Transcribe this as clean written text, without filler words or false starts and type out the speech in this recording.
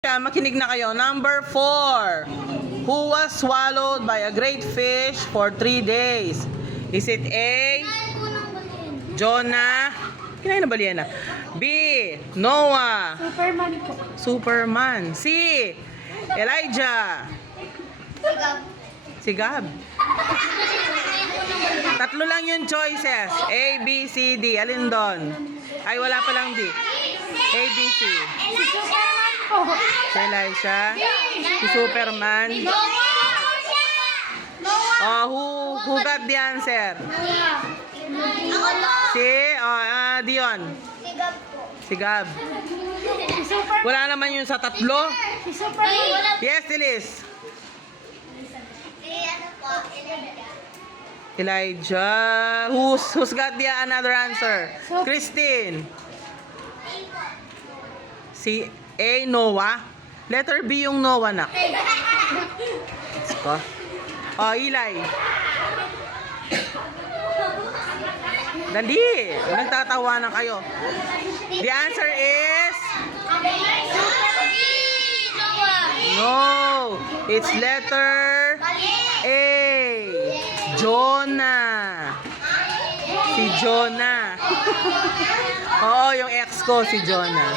Makinig na kayo. Number 4. Who was swallowed by a great fish for 3 days? Is it A, Jonah? Kinain na balyena. B, Noah. Superman po. Superman. C, Elijah. Si Gab. Tatlo lang yung choices. A, B, C, D. Alin doon? Ay, wala pa lang D. A, B, C. Si Superman po. Si Elijah. Si Superman. Oh, who got the answer? Si, Dion. Si Gab. Si Superman. Wala naman yun sa tatlo. Si Superman. Yes, Lilis. Elijah. Who's got the another answer? Christine. Si A, Noah. Letter B yung Noah na. Oh, Eli. Dali. Nagtatawanan kayo. The answer is no. It's letter A. Jonah. Si Jonah. Oo, yung ex ko si Jonah.